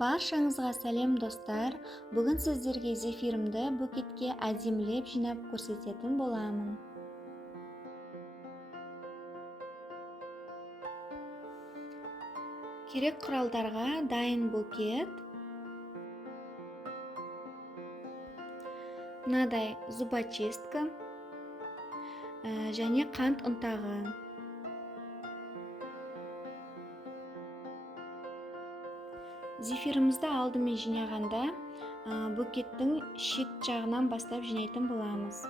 Баршаңызға сәлем достар. Бүгін сіздерге зефирімді букетке әдемілеп жинап көрсететін боламын. Керек құралдарға дайын букет. Мынадай зубочистка және қант ұнтағы. Зефирімізді алдымен жинағанда букеттің шет жағынан бастап жинайтын боламыз.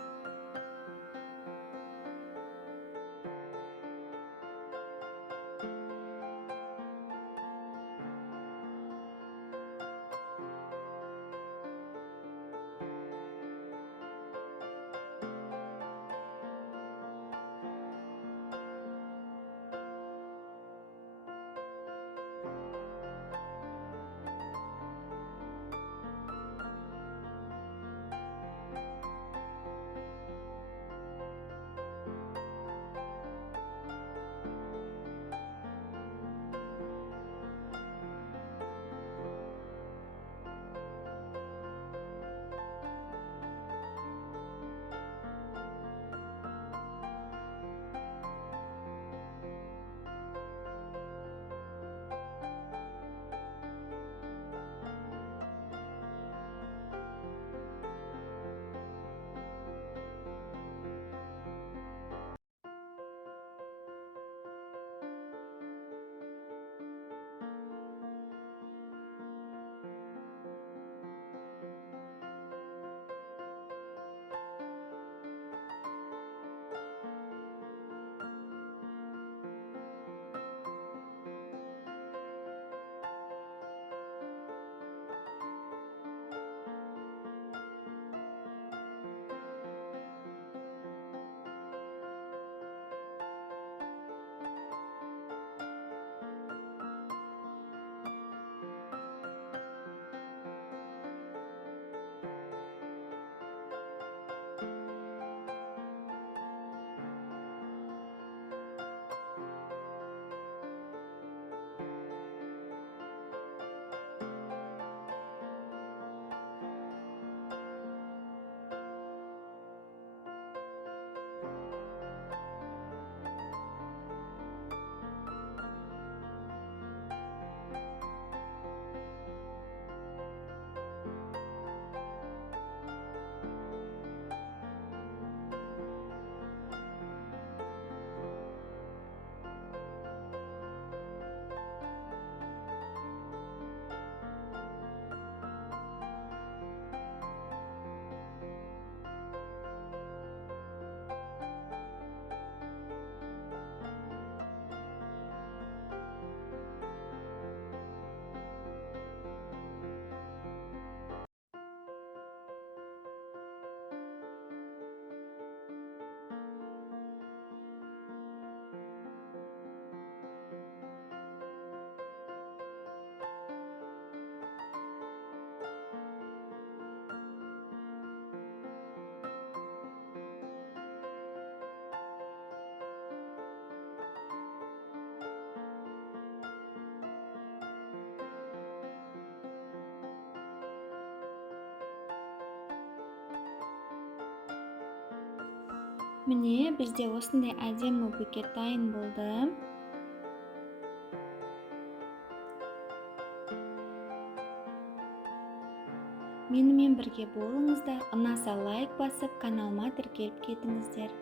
Міне, бізде осындай әдемі букет дайын болды. Менімен бірге болыңыздар. Ұнаса лайк басып, каналыма тіркеліп кетіңіздер.